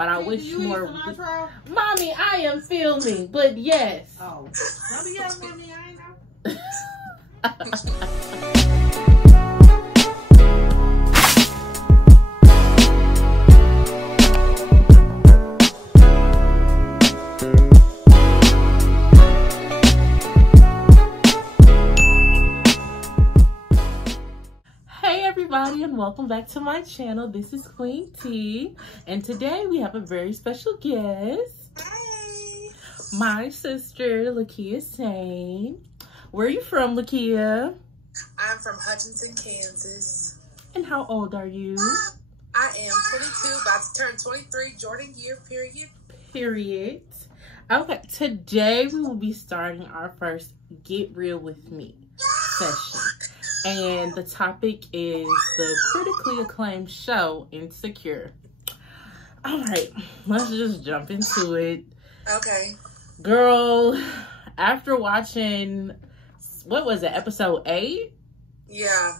but I wish more. Mommy, I am filming, but yes. Oh, mommy, yeah, mommy, I know. And welcome back to my channel. This is Queen T, and today we have a very special guest. Hi. My sister, Lakia Sane. Where are you from, Lakia? I'm from Hutchinson, Kansas. And how old are you? I am 22, about to turn 23, Jordan year, period. Okay, today we will be starting our first Get Real With Me session. And the topic is the critically acclaimed show, Insecure. All right, let's just jump into it. Okay. Girl, after watching, what was it, episode 8? Yeah.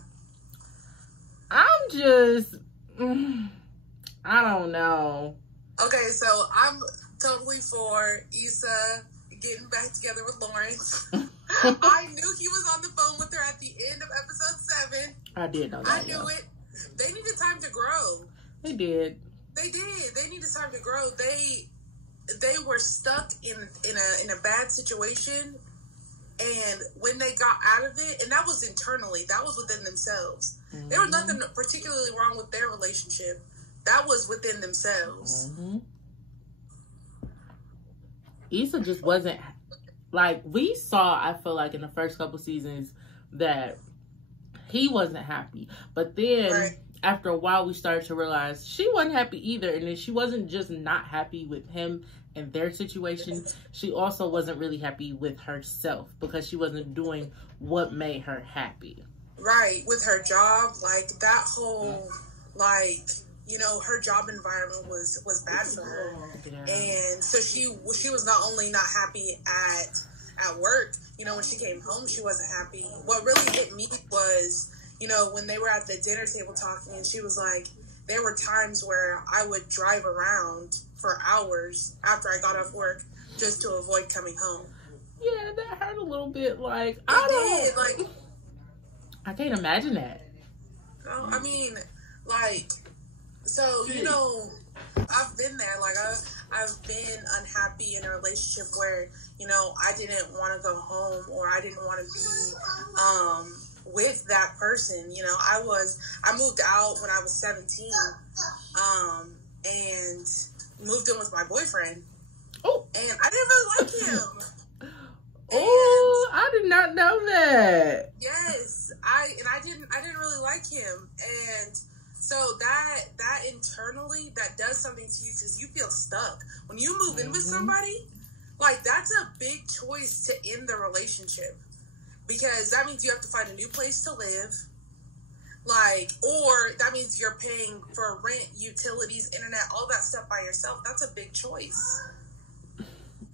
I'm just, I don't know. Okay, so I'm totally for Issa getting back together with Lawrence. I knew he was on the phone with her at the end of episode 7. I did know that. I knew it. They needed time to grow. They did. They did. They needed time to grow. They were stuck in a bad situation, and when they got out of it, and that was internally, that was within themselves. Mm-hmm. There was nothing particularly wrong with their relationship. That was within themselves. Mm-hmm. Issa just wasn't, like, we saw, I feel like, in the first couple seasons that he wasn't happy. But then, right, after a while, we started to realize she wasn't happy either. And then she wasn't just not happy with him and their situation. She also wasn't really happy with herself because she wasn't doing what made her happy. Right. With her job, like, that whole, like, you know, her job environment was bad for her. Yeah. And so she was not only not happy at work, you know, when she came home, she wasn't happy. What really hit me was, you know, when they were at the dinner table talking, and she was like, there were times where I would drive around for hours after I got off work just to avoid coming home. Yeah, that hurt a little bit. Like, I can't imagine that. No, I mean, like, so, you know, I've been there. Like, I've been unhappy in a relationship where, you know, I didn't want to go home, or I didn't want to be with that person. You know, I moved out when I was 17 and moved in with my boyfriend. Oh. And I didn't really like him. Oh, I did not know that. Yes, I didn't really like him, and so that internally, that does something to you because you feel stuck when you move in with somebody. Like, that's a big choice to end the relationship, because that means you have to find a new place to live. Like, or that means you're paying for rent, utilities, internet, all that stuff by yourself. That's a big choice.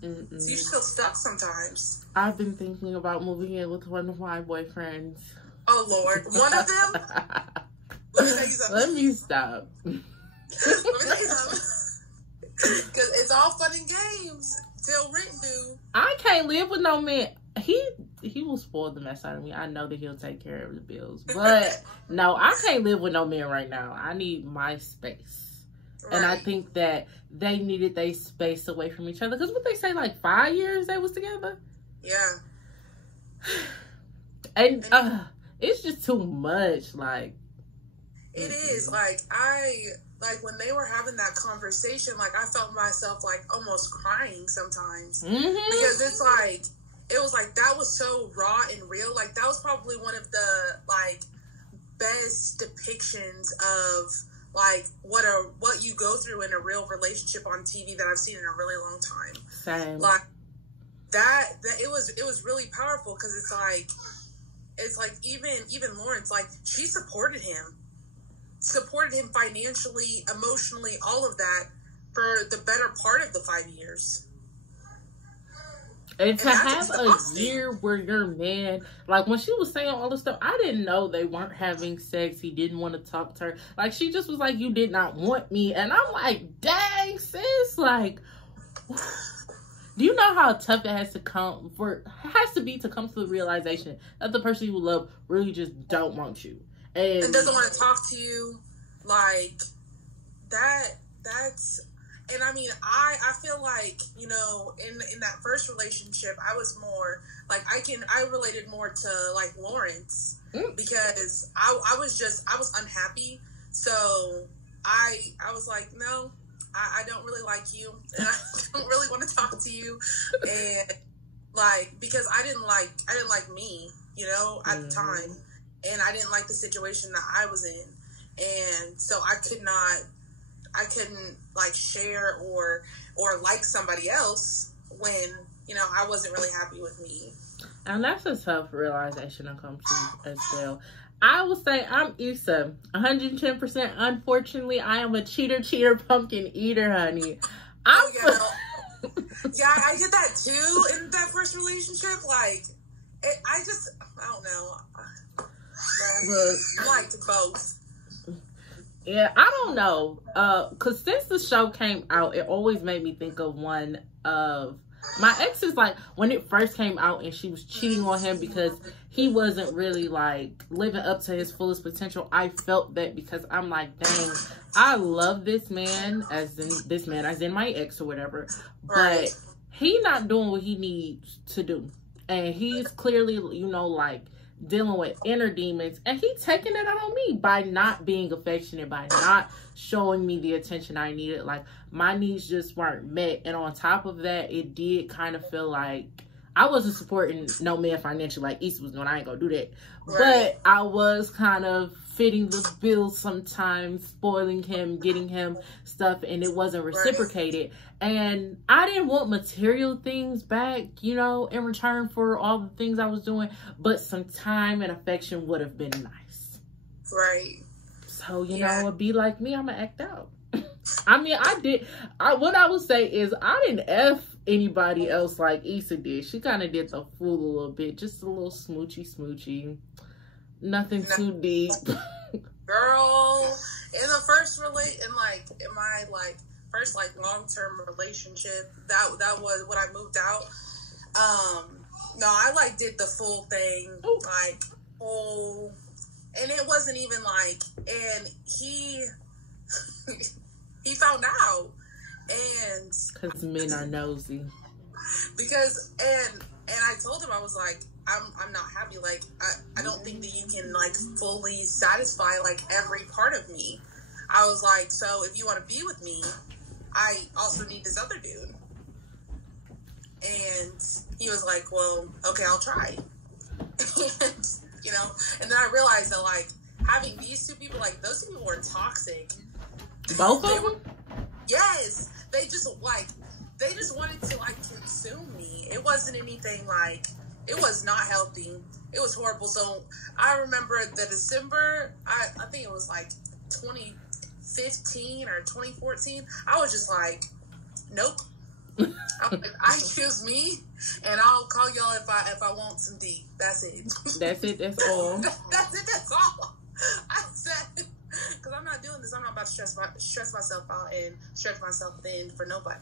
Mm-mm. So you just feel stuck sometimes. I've been thinking about moving in with one of my boyfriends. Oh, Lord. One of them? Let me tell you something. Let me stop. Let me tell you something. Because it's all fun and games till rent due. I can't live with no man. He will spoil the mess out of me. I know that he'll take care of the bills. But, no, I can't live with no man right now. I need my space. Right. And I think that they needed their space away from each other. Because what they say, like 5 years they was together? Yeah. And it's just too much. Like, it is. Like, when they were having that conversation, like, I felt myself, like, almost crying sometimes. Mm-hmm. Because it's like, it was like, that was so raw and real. Like, that was probably one of the, like, best depictions of, like, what you go through in a real relationship on TV that I've seen in a really long time. Same. Like, that it was really powerful, because it's like even Lawrence, like, she supported him financially, emotionally, all of that for the better part of the 5 years. And to have a year where your man, like when she was saying all this stuff, I didn't know they weren't having sex. He didn't want to talk to her. Like, she just was like, you did not want me. And I'm like, dang, sis. Like, do you know how tough it has to be to come to the realization that the person you love really just don't want you. And doesn't want to talk to you. Like, that's... And I mean, I feel like, you know, in that first relationship, I was more like, I related more to like Lawrence because I was unhappy. So I was like, no, I don't really like you. And I don't really want to talk to you. And like, because I didn't like me, you know, at the time. And I didn't like the situation that I was in. And so I couldn't like share or like somebody else when, you know, I wasn't really happy with me. And that's a tough realization to come to as well. I will say I'm Issa, 110%. Unfortunately, I am a cheater, pumpkin eater, honey. Yeah, I did that too in that first relationship. Like, I don't know. I liked both. Yeah, I don't know. Because since the show came out, it always made me think of one of my exes, like when it first came out and she was cheating on him because he wasn't really like living up to his fullest potential. I felt that because I'm like, dang, I love this man, as in my ex or whatever, but he not doing what he needs to do. And he's clearly, you know, like dealing with inner demons, and he taking it out on me by not being affectionate, by not showing me the attention I needed. Like, my needs just weren't met, and on top of that, it did kind of feel like I wasn't supporting no man financially like Issa was doing. I ain't gonna do that, but I was kind of fitting the bills sometimes, spoiling him, getting him stuff, and it wasn't reciprocated. And I didn't want material things back, you know, in return for all the things I was doing, but some time and affection would have been nice. Right. So, you know, it'd be like me, I'm gonna act out. I mean, what I would say is I didn't F anybody else like Issa did. She kind of did the fool a little bit, just a little smoochy. Nothing too deep. Girl, in my first long-term relationship, that was when I moved out. No, I did the full thing, and it wasn't even and he found out, and because men are nosy. And I told him, I was like, I'm not happy. Like, I don't think that you can fully satisfy every part of me. I was like, so if you want to be with me, I also need this other dude. And he was like, well, okay, I'll try. And, you know, and then I realized that having these two people, those two people were toxic. Both of them? Yes. They just wanted to consume me. It wasn't anything it was not healthy. It was horrible. So I remember the December, I think it was 2015 or 2014. I was just nope. I choose me, and I'll call y'all if I want some D. That's it. That's it. That's all. That's it. That's all. I said, because I'm not doing this. I'm not about to stress myself out and stretch myself thin for nobody.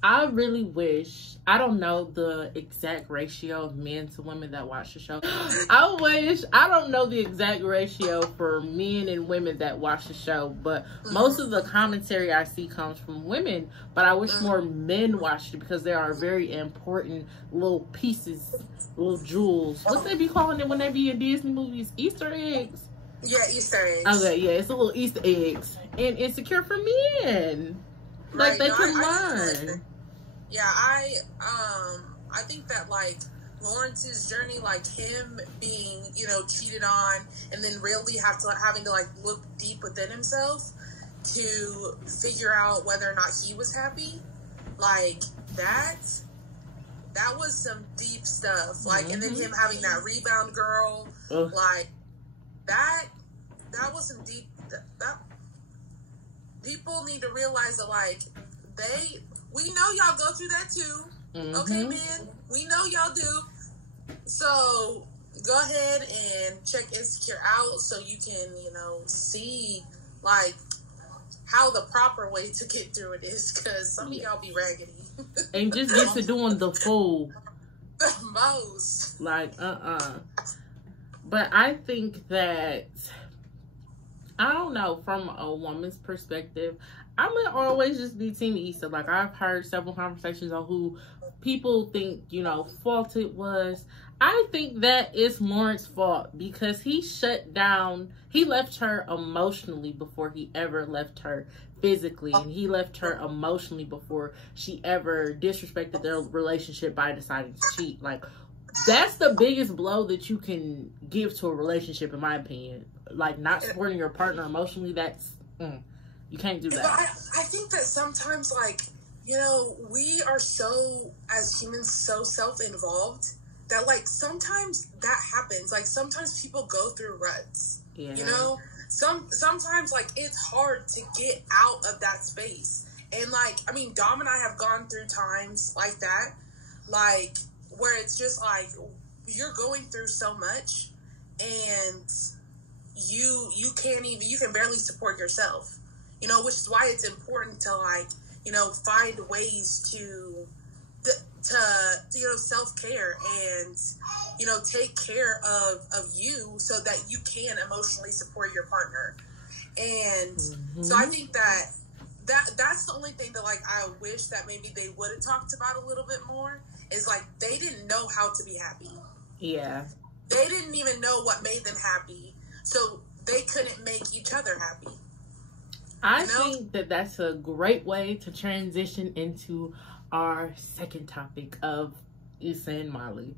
I really wish, I don't know the exact ratio of men to women that watch the show. I don't know the exact ratio for men and women that watch the show, but most of the commentary I see comes from women. But I wish more men watched it, because there are very important little pieces, little jewels. What they be calling it when they be in Disney movies? Easter eggs? Yeah, Easter eggs. Okay, yeah, it's a little Easter eggs. And Insecure for men. They can learn. Yeah, I think that Lawrence's journey, him being, cheated on, and then really having to look deep within himself to figure out whether or not he was happy, that was some deep stuff. And then him having that rebound girl, that was some deep. That people need to realize that we know y'all go through that too. Okay, man, we know y'all do. So go ahead and check Insecure out so you can, see, like, how the proper way to get through it is, because some of y'all be raggedy. And just get to doing the full. The most. Like, But I think that, I don't know, from a woman's perspective, I'm going to always just be Team Issa. Like, I've heard several conversations on who people think, fault it was. I think that it's Lawrence's fault because he shut down. He left her emotionally before he ever left her physically. And he left her emotionally before she ever disrespected their relationship by deciding to cheat. Like, that's the biggest blow that you can give to a relationship, in my opinion. Like, not supporting your partner emotionally, that's, you can't do that. I think that sometimes, like, we are so, as humans, so self-involved that, like, sometimes that happens. Like, sometimes people go through ruts, Sometimes, like, it's hard to get out of that space. And, like, I mean, Dom and I have gone through times like that, like, where it's just, like, you're going through so much, and you can barely support yourself, which is why it's important to, like, find ways to self-care and, take care of you so that you can emotionally support your partner. And so I think that's the only thing that, like, I wish that maybe they would have talked about a little bit more, is, like, they didn't know how to be happy. Yeah. They didn't even know what made them happy, so they couldn't make each other happy. I think that that's a great way to transition into our second topic of Issa and Molly.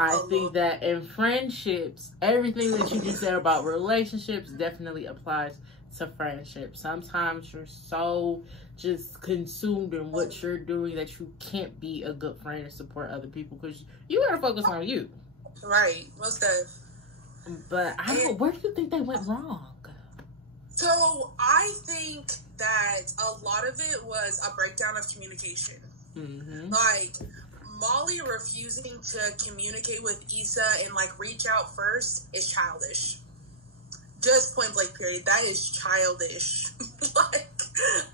I think that in friendships, everything that you just said about relationships definitely applies to friendships. Sometimes you're so just consumed in what you're doing that you can't be a good friend and support other people, because you gotta focus on you. Right, most of. But where do you think they went wrong? So I think that a lot of it was a breakdown of communication. Like, Molly refusing to communicate with Issa and, like, reach out first is childish. Just point blank period. That is childish. Like,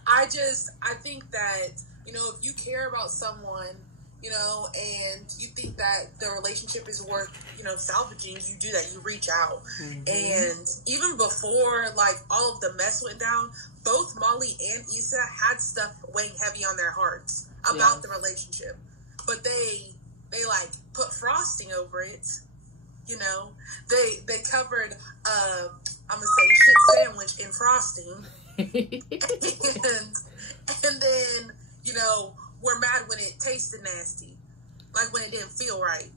I think that, if you care about someone, and you think that the relationship is worth, salvaging, you do that. You reach out. And even before, like, all of the mess went down, both Molly and Issa had stuff weighing heavy on their hearts about the relationship. But they like, put frosting over it. They covered, I'm going to say, shit sandwich in frosting. and then, we're mad when it tasted nasty. Like, when it didn't feel right.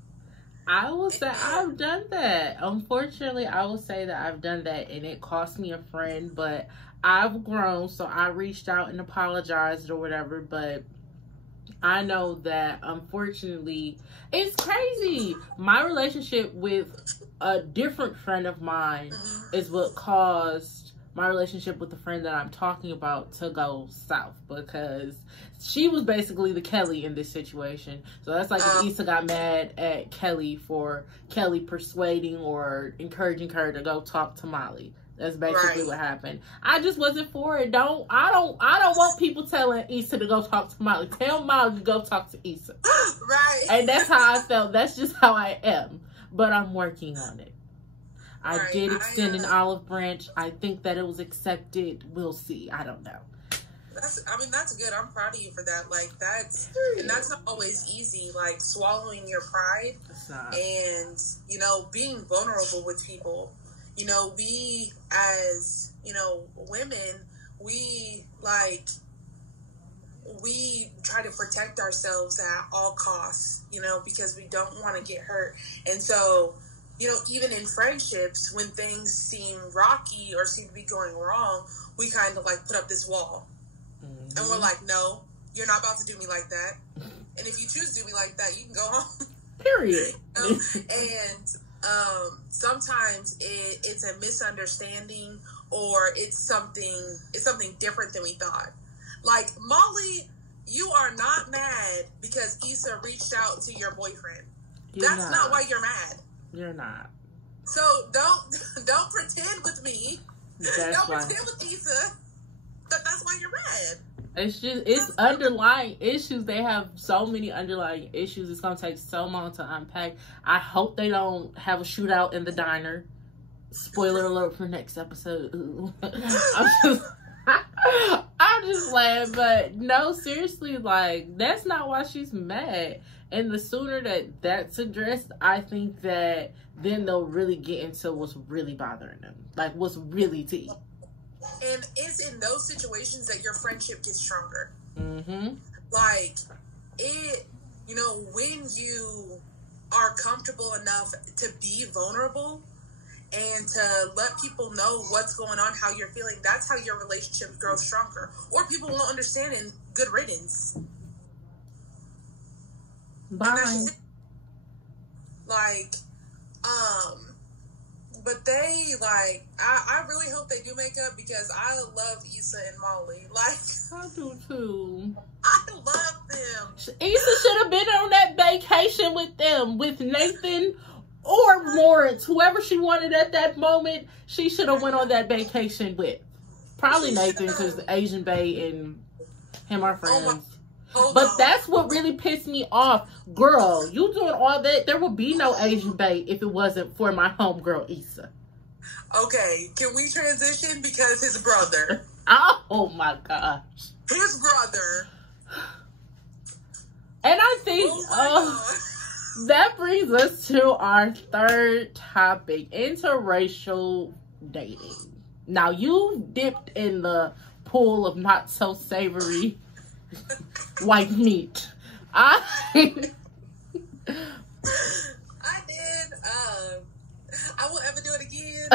I will say I've done that. Unfortunately, I will say that I've done that, and it cost me a friend, but I've grown, so I reached out and apologized or whatever, but I know that, unfortunately, it's crazy. My relationship with a different friend of mine is what caused my relationship with the friend that I'm talking about to go south, because she was basically the Kelly in this situation. So that's like if Issa got mad at Kelly for Kelly persuading or encouraging her to go talk to Molly. That's basically what happened. I just wasn't for it. I don't want people telling Issa to go talk to Molly. Tell Molly to go talk to Issa. Right. And that's how I felt. That's just how I am. But I'm working on it. I did extend an olive branch. I think that it was accepted. We'll see. I don't know. That's good. I'm proud of you for that. Like, that's not always easy. Like, swallowing your pride and, being vulnerable with people. We as, women, we try to protect ourselves at all costs, because we don't want to get hurt. And so, even in friendships, when things seem rocky or seem to be going wrong, we kind of, like, put up this wall. And we're like, no, you're not about to do me like that. And if you choose to do me like that, you can go home. Period. And sometimes it's a misunderstanding, or it's something different than we thought. Like, Molly, you are not mad because Issa reached out to your boyfriend. You're That's not why you're mad. You're not. So don't pretend with me. Don't pretend with Issa that's why you're mad. It's underlying issues. They have so many underlying issues. It's gonna take so long to unpack. I hope they don't have a shootout in the diner. Spoiler alert for next episode. I'm just playing, but no, seriously, like, that's not why she's mad. And the sooner that that's addressed, I think that then they'll really get into what's really bothering them. Like, what's really tea. And it's in those situations that your friendship gets stronger. Mm-hmm. Like, when you are comfortable enough to be vulnerable and to let people know what's going on, how you're feeling, that's how your relationship grows stronger. Or people won't understand, and good riddance. Bye. Like, but they, like, I really hope they do make up, because I love Issa and Molly. Like, I do too. I love them. Issa should have been on that vacation with them, with Nathan or Lawrence, whoever she wanted at that moment. She should have went on that vacation with. Probably Nathan, because Asian Bae and him are friends. But that's what really pissed me off. Girl, you doing all that, there would be no Asian Bae if it wasn't for my homegirl Issa. Okay, can we transition? Because his brother. Oh my gosh. His brother. And I think that brings us to our third topic, interracial dating. Now, you dipped in the pool of not so savory white meat. I did. I won't ever do it again.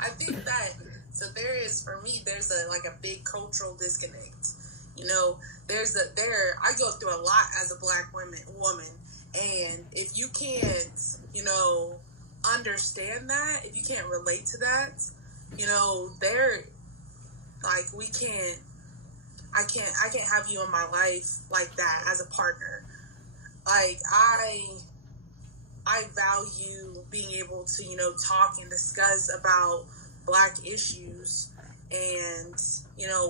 I think that, so there's a big cultural disconnect. You know, I go through a lot as a Black woman, and if you can't, understand that, if you can't relate to that, I can't have you in my life like that as a partner. Like, I value being able to, talk and discuss about Black issues and,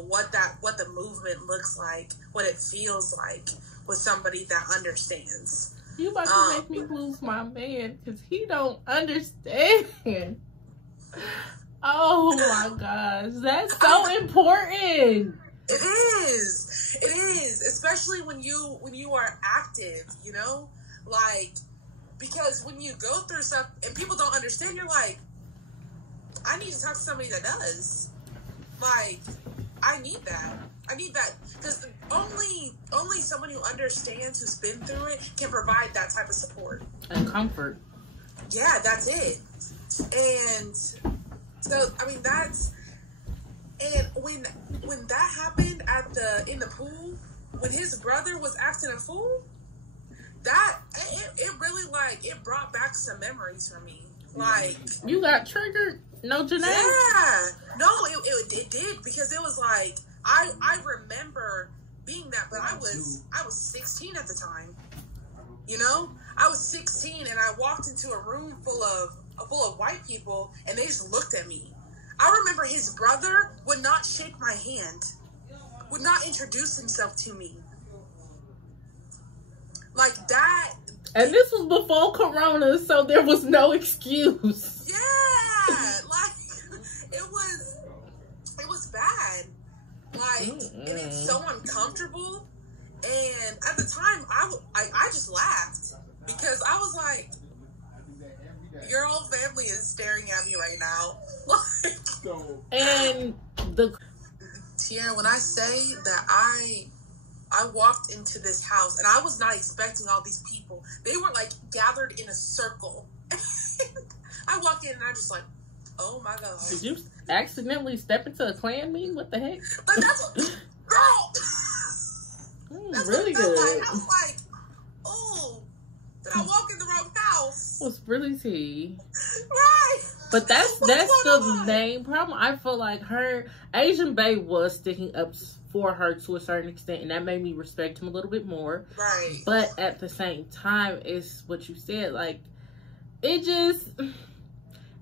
what the movement looks like, what it feels like with somebody that understands. You about to make me lose my man, because he don't understand. Oh my gosh, that's so important. It is, especially when you are active, like, because when you go through stuff and people don't understand, you're like, I need to talk to somebody that does. Like, I need that, because only someone who understands, who's been through it, can provide that type of support and comfort. Yeah, that's it. And so, I mean, and when that happened in the pool, when his brother was acting a fool, it really, like, it brought back some memories for me. Like, you got triggered? No, Janae? Yeah. No, it did, because it was like, I remember being that, but I was 16 at the time. I was 16 and I walked into a room full of white people and they just looked at me. I remember his brother would not shake my hand, would not introduce himself to me. Like that. And this was before Corona, so there was no excuse. Yeah, like, it was bad. Like, and it's so uncomfortable. And at the time, I just laughed, because I was like, your whole family is staring at me right now. And Tiara, when I say that I walked into this house and I was not expecting all these people. They were, like, gathered in a circle. I walk in and I'm just like, oh my God. Did you accidentally step into a Klan meeting? What the heck? But that's what, girl. That's really good. Like. I was like, oh, did I walk in the wrong house? What's really tea? Right. But that's the main problem. I feel like her Asian Bae was sticking up for her to a certain extent, and that made me respect him a little bit more. Right. But at the same time, it's what you said, like, it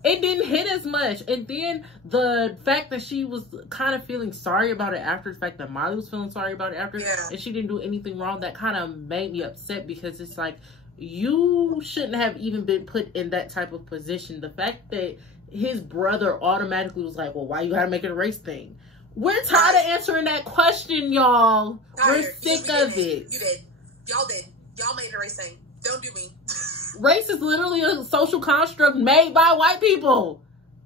didn't hit as much. And then the fact that she was kind of feeling sorry about it after, the fact that Molly was feeling sorry about it after, and she didn't do anything wrong, that kind of made me upset, because it's like, you shouldn't have even been put in that type of position. The fact that his brother automatically was like, well, why you gotta make it a race thing? We're tired of answering that question, y'all. We're sick of it. You did. Y'all did. Y'all made it a race thing. Don't do me. Race is literally a social construct made by white people.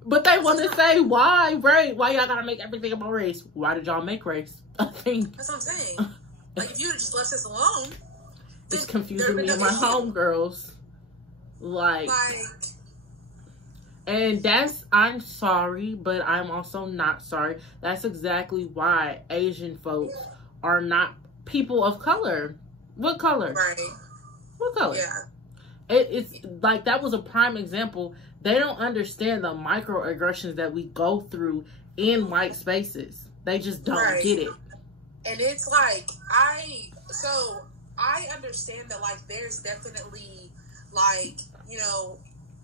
But they want to say, why, right? Why y'all gotta make everything about race? Why did y'all make race a thing? That's what I'm saying. Like, if you had just left us alone. It's confusing me and my homegirls. Like, and I'm sorry, but I'm also not sorry. That's exactly why Asian folks are not people of color. What color? Right. What color? Yeah. It's like, that was a prime example. They don't understand the microaggressions that we go through in white spaces. They just don't get it. And it's like, I understand that, like, there's definitely, like, you know,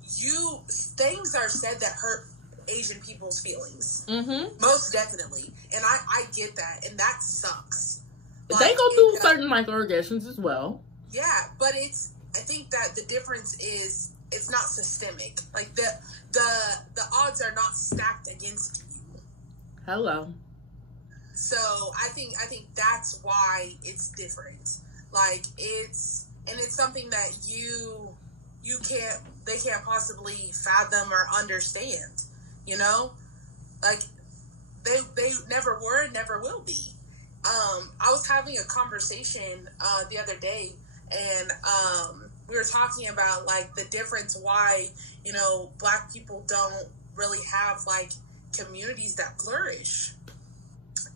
things are said that hurt Asian people's feelings. Mm-hmm. Most definitely. And I get that. And that sucks. Like, they go through certain microaggressions as well. Yeah, but I think that the difference is it's not systemic. Like, the odds are not stacked against you. Hello. So I think that's why it's different. Like, it's something that they can't possibly fathom or understand, you know? Like, they never were and never will be. I was having a conversation the other day, and we were talking about, like, the difference why, you know, Black people don't really have, like, communities that flourish.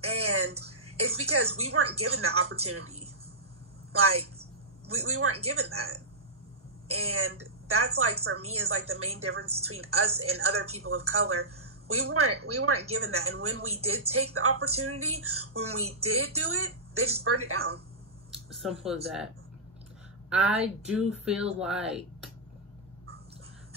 And it's because we weren't given the opportunity. Like, we weren't given that. And that's, like, for me, is, like, the main difference between us and other people of color. We weren't given that. And when we did take the opportunity, when we did do it, they just burned it down. Simple as that. I do feel like,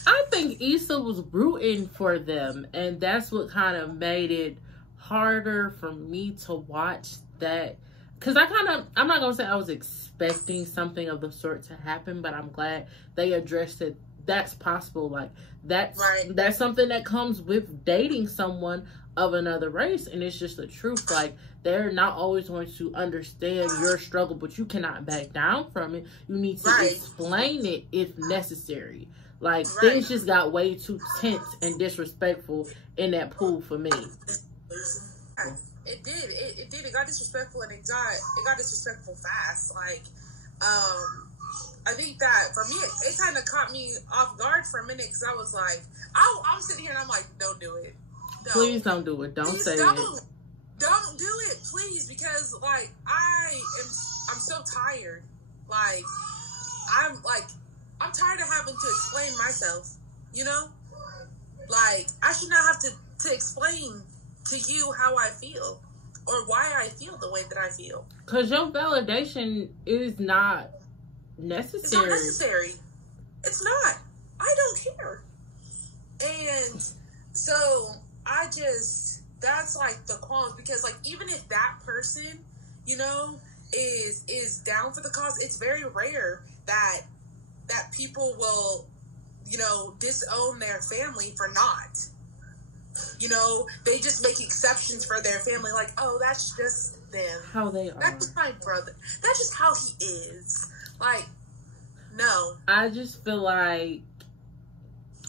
I think Issa was rooting for them, and that's what kind of made it harder for me to watch that. Because I'm not going to say I was expecting something of the sort to happen, but I'm glad they addressed it. That's possible. Like, that's something that comes with dating someone of another race, and it's just the truth. Like, they're not always going to understand your struggle, but you cannot back down from it. You need to explain it if necessary. Like, things just got way too tense and disrespectful in that pool for me. It did. It did. It got disrespectful, and it got disrespectful fast. Like, I think that for me, it kind of caught me off guard for a minute, because I was like, I'm sitting here and I'm like, don't do it. Please don't do it. Don't say it. Don't do it, please, because, like, I'm so tired. Like, I'm tired of having to explain myself, you know? Like, I should not have to explain to you how I feel or why I feel the way that I feel. Because your validation is not necessary. It's not necessary. It's not. I don't care. And so that's like the qualms, because, like, even if that person, you know, is down for the cause, it's very rare that people will, you know, disown their family for not. You know, they just make exceptions for their family, like, oh, that's just them. How they are. That's just my brother. That's just how he is. Like, no. I just feel like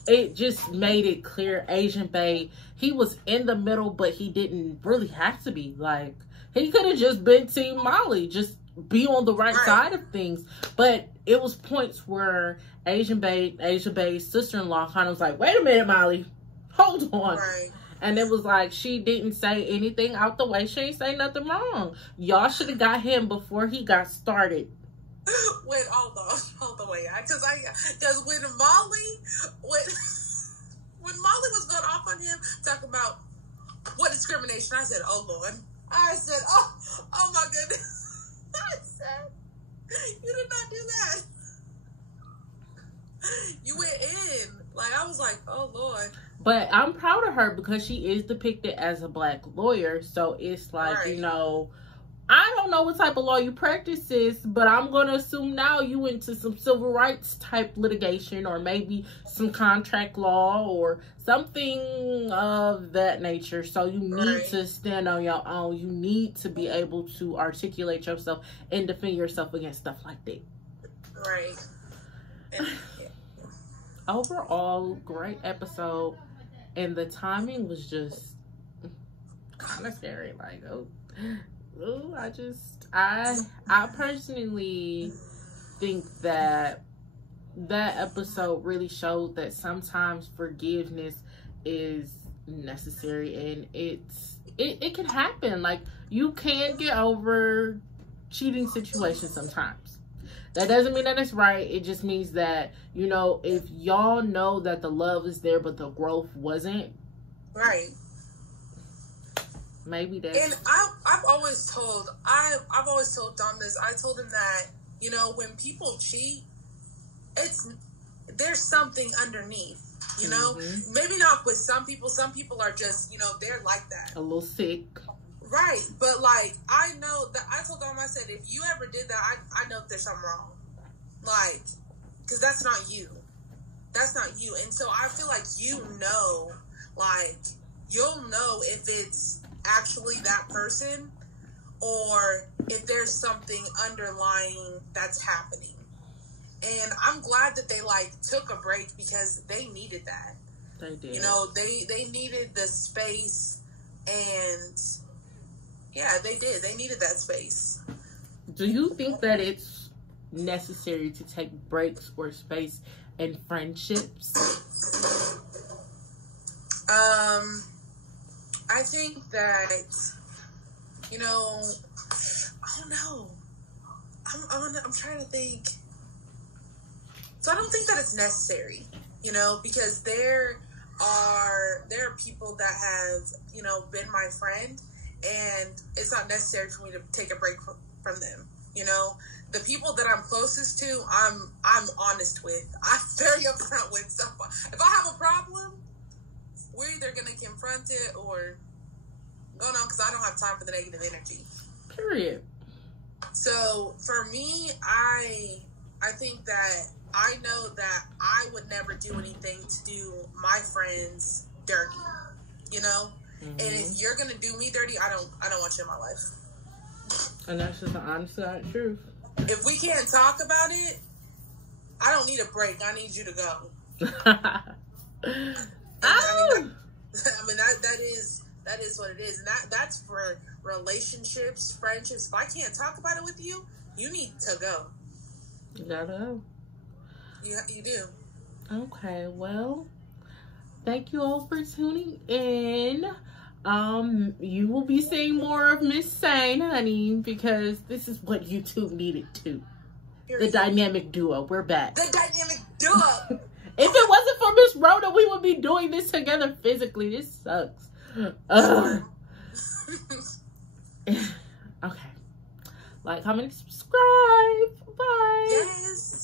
it just made it clear Asian Bae, he was in the middle, but he didn't really have to be. Like, he could have just been Team Molly, just be on the right side of things. But it was points where Asian Bae's sister-in-law kind of was like, wait a minute, Molly. Hold on. Right. And it was like, she didn't say anything out the way. She ain't say nothing wrong. Y'all should have got him before he got started. Went all the way out. Because when Molly was going off on him, talking about what discrimination, I said, oh, Lord. I said, oh my goodness. I said, you did not do that. You went in. Like, I was like, oh Lord. But I'm proud of her because she is depicted as a black lawyer. So it's like, Right. you know, I don't know what type of law you practices, but I'm going to assume now you into some civil rights type litigation, or maybe some contract law or something of that nature. So you need to stand on your own. You need to be able to articulate yourself and defend yourself against stuff like that. Right. And, overall, great episode. And the timing was just kind of scary. Like, I personally think that episode really showed that sometimes forgiveness is necessary, and it can happen. Like, you can get over cheating situations sometimes. That doesn't mean that it's right. It just means that, you know, if y'all know that the love is there but the growth wasn't, right. Maybe that. And I've always told Dom this. I told him that, you know, when people cheat, there's something underneath. You know, maybe not with some people. Some people are just, you know, they're like that, a little sick. Right, but like, I know that I told Dom, I said, if you ever did that, I know there's something wrong. Like, because that's not you. That's not you. And so I feel like, you know, like, you'll know if it's actually that person or if there's something underlying that's happening. And I'm glad that they, like, took a break because they needed that. They did. You know, they needed the space, and yeah, they did. They needed that space. Do you think that it's necessary to take breaks or space in friendships? I think that, you know, I don't know. I'm trying to think. So I don't think that it's necessary, you know, because there are people that have, you know, been my friend, and it's not necessary for me to take a break from them. You know, the people that I'm closest to, I'm honest with. I'm very upfront with stuff. If I have a problem, we're either going to confront it or go on, because I don't have time for the negative energy. Period. So for me, I think that I know that I would never do anything to do my friends dirty, you know? And if you're going to do me dirty, I don't want you in my life. And that's just the honest truth. If we can't talk about it, I don't need a break. I need you to go. I mean, that is what it is. And that's for relationships, friendships. If I can't talk about it with you, you need to go. You gotta go. You do. Okay, well, thank you all for tuning in. You will be seeing more of Miss Sane, honey, because this is what YouTube needed too. The dynamic duo. We're back. The dynamic duo. If it wasn't for Miss Rhoda, we would be doing this together physically. This sucks. Okay. Like, comment, subscribe. Bye. Yes.